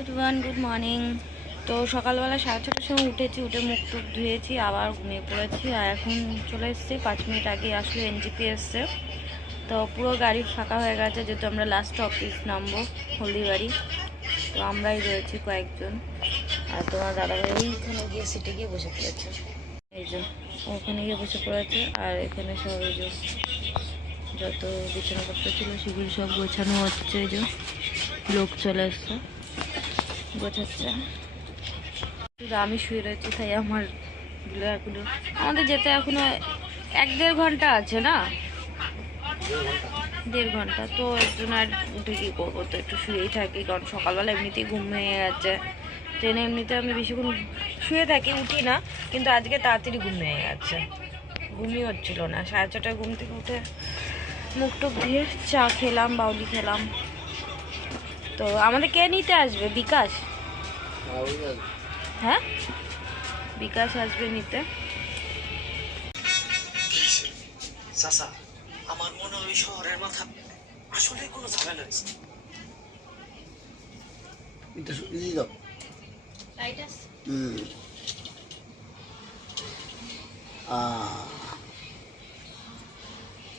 Everyone, good morning. তো সকালবেলা 6:30টার সময় উঠেছি, উঠে মুখ টুক ধুয়েছি, আবার ঘুমিয়ে পড়েছি। আর এখন চলে এসেছি, 5 মিনিট আগে আসলে এনজিপি এসছে। তো পুরো গাড়ি ফাঁকা হয়ে গেছে, যেহেতু আমরা লাস্ট অফিস নামবো হলদিবাড়ি। তো আমরাই রয়েছি কয়েকজন। আর তোমার দাদাভাই ওইখানে গিয়ে সিটে গিয়ে বসে পড়েছে, এই যে ওখানে গিয়ে বসে পড়েছে। আর এখানে সব এই যে যত বিছানাপত্র ছিল সেগুলো সব গোছানো হচ্ছে। এই যে লোক চলে এসছে, গোছাচ্ছে। আমি শুয়ে রয়েছি, তাই আমাদের যেতে এখনো 1-1.5 ঘন্টা আছে না, 1.5 ঘন্টা। তো এর জন্য আর উঠে কী করবো, তো একটু শুয়েই থাকি, কারণ সকালবেলা এমনিতেই ঘুম হয়ে যাচ্ছে। ট্রেনে এমনিতে আমি বেশিক্ষণ শুয়ে থাকি, উঠি না, কিন্তু আজকে তাড়াতাড়ি ঘুম হয়ে যাচ্ছে, ঘুমই হচ্ছিল না। 6:30টায় ঘুম থেকে উঠে মুখ টুক দিয়ে চা খেলাম, বাউলি খেলাম। তো আমাদের কে নিতে আসবে? বিকাশ? হ্যাঁ, বিকাশ আসবে নিতে। চাচা, আমার মনে হয় শহরের মাথা আসলে কোনো ঝামেলা হয়েছে। এটা শুনিয়ে দাও।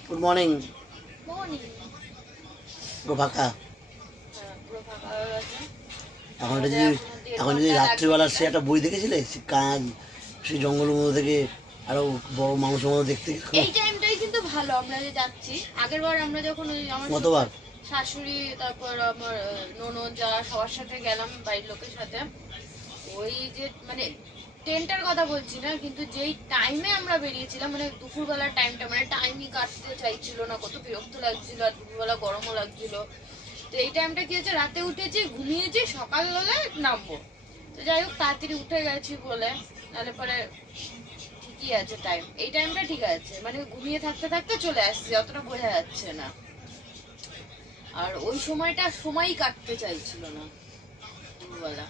Good morning. পুরো ফাঁকা। এখন যদি রাত্রিবেলা সে একটা বই দেখেছিলে, কাজ সেই জঙ্গলের মধ্যে থেকে আরো বড় মানুষের মতো দেখতে। এই টাইমটাই কিন্তু ভালো, আমরা যে যাচ্ছি। আগের বার আমরা যখন ওই আমার কতবার শাশুড়ি, তারপর আমার ননদ, যা সবার সাথে গেলাম, বাড়ির লোকের সাথে, ওই যে মানে ট্রেনটার কথা বলছি না, কিন্তু যেই টাইমে আমরা বেরিয়েছিলাম, মানে দুপুরবেলার টাইমটা, মানে টাইমই কাটতে চাইছিল না, কত বিরক্ত লাগছিল। আর দুপুরবেলা গরমও লাগছিল। তো এই টাইমটা কি হচ্ছে, রাতে উঠেছি, ঘুমিয়েছি, সকালবেলায় নামবো। তো যাই হোক, তাড়াতাড়ি উঠে গেছি বলে, নাহলে পরে ঠিকই আছে টাইম। এই টাইমটা ঠিক আছে, মানে ঘুমিয়ে থাকতে থাকতে চলে আসছে, অতটা বোঝা যাচ্ছে না। আর ওই সময়টা সময়ই কাটতে চাইছিল না দুপুরবেলা।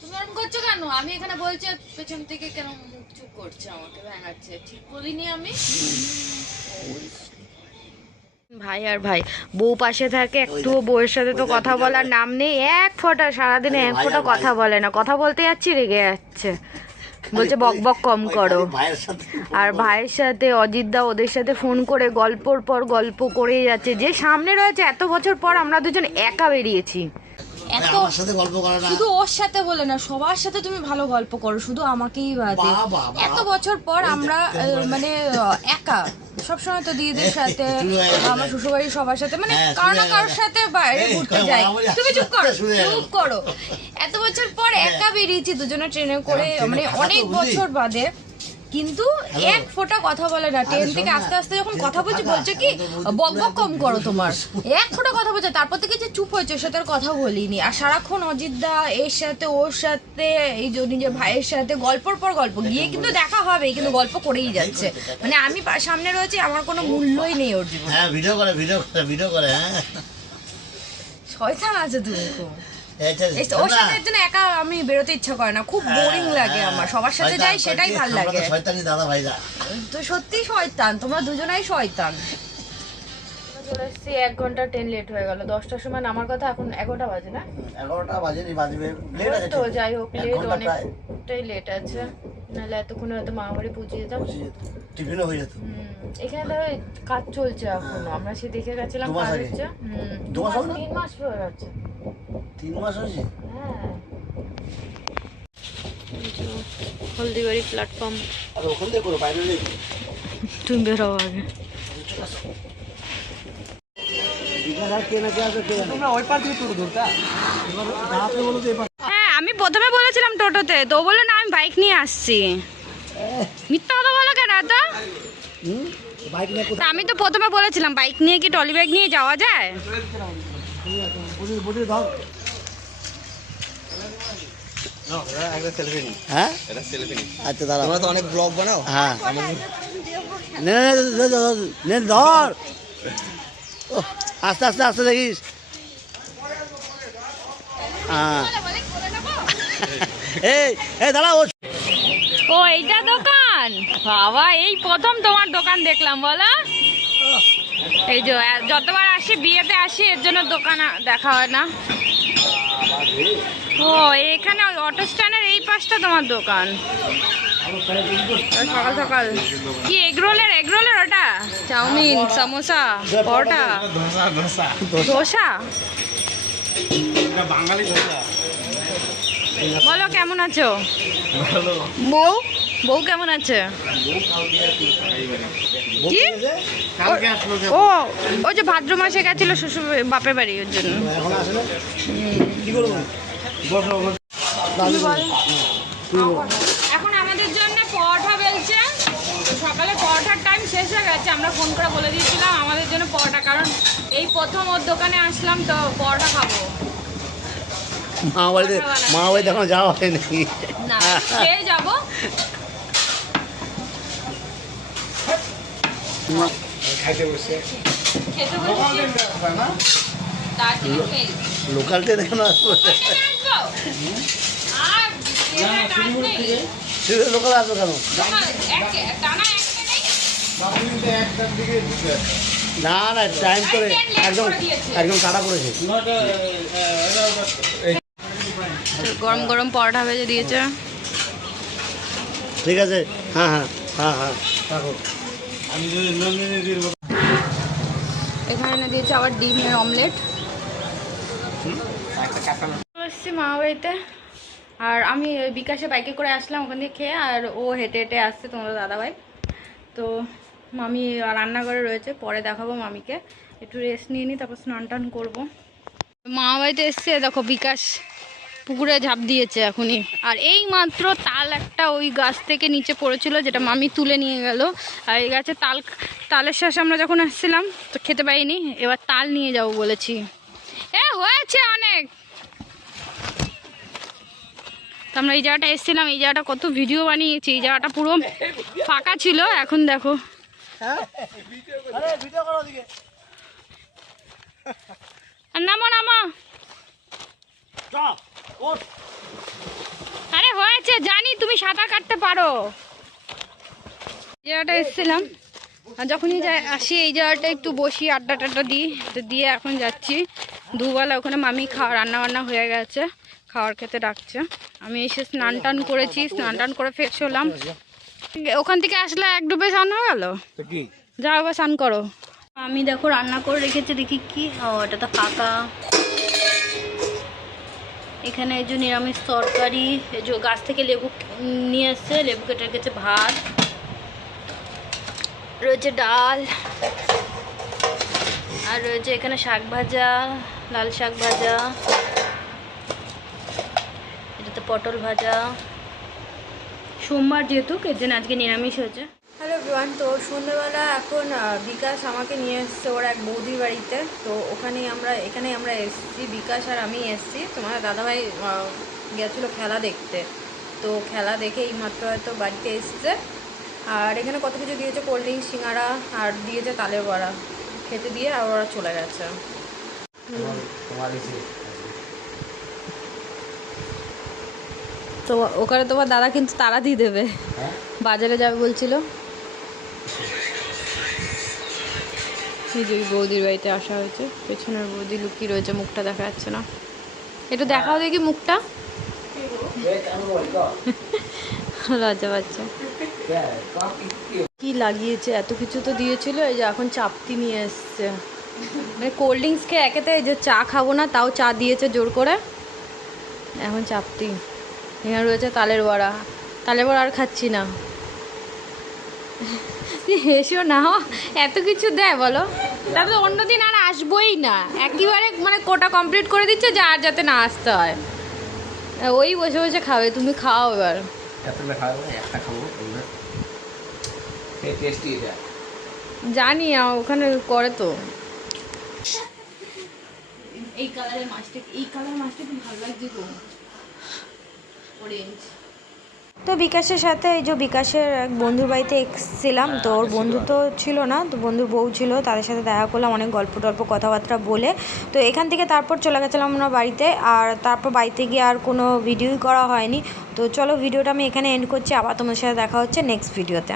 তুমি এরকম করছো কেন? আমি এখানে বলছি, পেছন থেকে কেন মুখ চুপ করছে, আমাকে ভেঙাচ্ছে। ঠিক বলিনি আমি? ভাই আর ভাই, বউ পাশে থাকে, একটুও বউয়ের সাথে তো কথা বলার নাম নেই, এক ফোঁটা, সারাদিনে এক ফোঁটা কথা বলে না। কথা বলতে যাচ্ছি, রেগে যাচ্ছে, বলছে বক বক কম করো। আর ভাইয়ের সাথে অজিতদা, ওদের সাথে ফোন করে গল্পর পর গল্প করেই যাচ্ছে। যে সামনে রয়েছে, এত বছর পর আমরা দুজন একা বেরিয়েছি। এত শুধু ওর সাথে বলে না, সবার সাথে তুমি ভালো গল্প করো, শুধু আমাকেই বাদে। এত বছর পর আমরা মানে একা, সবসময় তো দিদিদের সাথে, আমার শ্বশুরবাড়ির সবার সাথে, মানে কারো না কারোর সাথে বাইরে ঘুরতে যাই। তুমি চুপ করো, চুপ করো। এত বছর পর একা বেরিয়েছি দুজনে ট্রেনে করে, মানে অনেক বছর বাদে, কিন্তু এক ফোঁটা কথা বলে না। ট্রেন থেকে আস্তে আস্তে যখন কথা বলছি, বলছে কি বক বক কম করো তোমার, এক ফোঁটা কথা বলছে। তারপর থেকে যে চুপ হয়েছে, ওর সাথে আর কথা বলিনি। আর সারাক্ষণ অজিতদা এর সাথে, ওর সাথে, এই যে নিজের ভাইয়ের সাথে গল্পর পর গল্প। গিয়ে কিন্তু দেখা হবে, কিন্তু গল্প করেই যাচ্ছে। মানে আমি সামনে রয়েছি, আমার কোনো মূল্যই নেই ওর জীবনে। হ্যাঁ, ভিডিও করে, ভিডিও করে। হ্যাঁ, শয়তান আছে তুমি খুব। ওর সাথে একজন একা আমি বেরোতে ইচ্ছা করে না, খুব বোরিং লাগে আমার। সবার সাথে যাই, সেটাই ভালো লাগে। শয়তানি দাদা ভাইরা তো সত্যি শয়তান, তোমরা দুজনাই শয়তান। চলে এসেছি, 1 ঘন্টা ট্রেন লেট হয়ে গেল। 10টার সময় নামার কথা, এখন 11টা বাজে না? 11টা বাজেনি, বাজবে লেট আছে তো। যাই হোক, লেট, অনেকটাই লেট আছে, নাহলে এতক্ষণে হয়তো মামাবাড়ি পৌঁছে যেতাম, টিফিনও হয়ে যেত। এখানে তো কাজ চলছে এখনো, আমরা সে দেখে গেছিলাম কাজ হচ্ছে। 3 মাস হয়ে গেছে। 3 মাস হয়েছে? হ্যাঁ, হলদিবাড়ি প্ল্যাটফর্ম। আর ওখান থেকে করো, বাইরে নেই। তুমি বেরো আগে। হ্যাঁ, আমি প্রথমে বলেছিলাম টোটোতে, তো বলে না আমি বাইক নিয়ে আসছি। মিথ্যা কথা বলো কেন এত? আমি তো প্রথমে বলেছিলাম বাইক নিয়ে কি টলি ব্যাগ নিয়ে যাওয়া যায়? হ্যাঁ, আচ্ছা দাঁড়া, তোমরা তো অনেক ব্লগ বানাও। হ্যাঁ, ধর, আস্তে আস্তে আস্তে দেখিস। হ্যাঁ, এই দাঁড়া। ও, এইটা দোকান? বাবা, এই প্রথম তোমার দোকান দেখলাম, বলো। এই যে যতবার আসি, বিয়েতে আসি, এর জন্য দোকান দেখা হয় না। ও এখানে ওই অটো স্ট্যান্ডের এই পাশটা তোমার দোকান। সকাল সকাল কি এগরোলের ওটা চাউমিন সামোসা পরোটা ধোসা বাঙালি ধোসা। বলো কেমন আছো? বউ বউ কেমন আছে? কি ও ওই যে ভাদ্র মাসে গেছিল শ্বশুর বাপের বাড়ি ওর জন্য। এখন আসলে কি করবো? তুমি বল। এখন আমাদের জন্য পরোটা বেলছে। তো সকালে পরোটার টাইম শেষ হয়ে গেছে, আমরা ফোন করে বলে দিয়েছিলাম আমাদের জন্য পরোটা, কারণ এই প্রথম ওর দোকানে আসলাম তো পরোটা খাবো। মা বাড়িতে এখনো যাওয়া হয় নাকি? না খেয়ে যাবো। খাইতে বসে খেতে বসেছি দার্জিলিং মেল। লোকাল ট্রেন এখনো আসবো, আর লোকাল আসবো কেন? একটার দিকে ঢুকে না না টাইম করে একদম একদম কাটা পড়েছে। গরম গরম পরোটা ভেজে দিয়েছে। ঠিক আছে, হ্যাঁ হ্যাঁ হ্যাঁ হ্যাঁ রাখো। আমি যদি নন্দিনীদির এখানে এনে দিয়েছে আবার ডিমের অমলেট। এসছি মা বাড়িতে, আর আমি বিকাশে বাইকে করে আসলাম ওখান থেকে খেয়ে, আর ও হেঁটে হেঁটে আসছে তোমাদের দাদাভাই। তো মামি রান্নাঘরে রয়েছে, পরে দেখাবো মামিকে। একটু রেস্ট নিয়ে নিই, তারপর স্নান টান করবো। মা বাড়িতে এসছে, দেখো বিকাশ পুকুরে ঝাঁপ দিয়েছে এখনই। আর এই মাত্র তাল একটা ওই গাছ থেকে নিচে পড়েছিল, যেটা মামি তুলে নিয়ে গেল। আর এই গাছে তালের শেষে আমরা যখন আসছিলাম তো খেতে পাইনি, এবার তাল নিয়ে যাবো বলেছি। হয়েছে অনেক। তো আমরা এই জায়গাটা এসেছিলাম, এই জায়গাটা কত ভিডিও বানিয়েছি, এই জায়গাটা পুরো ফাঁকা ছিল, এখন দেখো। আর নামো নামো। আরে হয়েছে, জানি তুমি সাঁতার কাটতে পারো। জায়গাটা এসেছিলাম, আর যখনই আসি এই জায়গাটা একটু বসি, আড্ডা টাড্ডা দিই। তো দিয়ে এখন যাচ্ছি দুবেলা ওখানে মামি রান্না বান্না হয়ে গেছে, খাওয়ার খেতে ডাকছে। আমি এসে স্নান টান করেছি, স্নান টান করে ফ্রেশ হলাম। ওখান থেকে আসলে এক ডুবে স্নান হয়ে গেল। যাও এবার স্নান করো। আমি দেখো রান্না করে রেখেছি, দেখি কি। ও এটা তো ফাঁকা। এখানে এই যে নিরামিষ তরকারি, এই যে গাছ থেকে লেবু নিয়ে এসছে, লেবু কেটে রেখেছে, ভাত রয়েছে, ডাল, আর রয়েছে এখানে শাক ভাজা, লাল শাক ভাজা, এটাতে পটল ভাজা। সোমবার যেহেতু এর জন্য আজকে নিরামিষ হয়েছে। হ্যালো এভরিওয়ান, তো সন্ধ্যেবেলা এখন বিকাশ আমাকে নিয়ে এসছে ওর এক বৌদির বাড়িতে। তো এখানেই আমরা এসেছি, বিকাশ আর আমি এসেছি। তোমার দাদাভাই গেছিলো খেলা দেখতে, তো খেলা দেখে এইমাত্র হয়তো বাড়িতে এসছে। আর এখানে কত কিছু দিয়েছে, কোল্ড ড্রিঙ্কস, সিঙ্গারা, আর দিয়েছে তালের বড়া। খেতে দিয়ে আর ওরা চলে গেছে। তো ওখানে তোমার দাদা কিন্তু তাড়া দিয়ে দেবে, বাজারে যাবে বলছিল। এই যে বৌদির বাড়িতে আসা হয়েছে, পেছনের বৌদি লুকিয়ে রয়েছে, মুখটা দেখা যাচ্ছে না। একটু দেখাও দেখি মুখটা। লজ্জা পাচ্ছে। কি লাগিয়েছে, এত কিছু তো দিয়েছিল। এই যে এখন চাপতি নিয়ে এসছে, মানে কোল্ড ড্রিঙ্কস খেয়ে একেতে এই যে চা খাবো না, তাও চা দিয়েছে জোর করে। এখন চাপতি। এখানে রয়েছে তালের বড়া আর খাচ্ছি না। হেসো না, এত কিছু দেয় বলো, তাহলে অন্যদিন আর আসবোই না। একেবারে মানে কোটা কমপ্লিট করে দিচ্ছে যে আর যাতে না আসতে হয়। ওই বসে বসে খাবে, তুমি খাও এবার। জানি ওখানে করে তো। এই কালারের মাছটা খুব ভালো লাগছে গো, অরেঞ্জ। তো বিকাশের সাথে এই যে বিকাশের এক বন্ধুর বাড়িতে এসেছিলাম। তো ওর বন্ধু তো ছিল না, তো বন্ধুর বউ ছিল, তাদের সাথে দেখা করলাম, অনেক গল্প টল্প কথাবার্তা বলে। তো এখান থেকে তারপর চলে গেছিলাম আমরা বাড়িতে। আর তারপর বাড়িতে গিয়ে আর কোনো ভিডিওই করা হয়নি। তো চলো ভিডিওটা আমি এখানে এন্ড করছি, আবার তোমাদের সাথে দেখা হচ্ছে নেক্সট ভিডিওতে।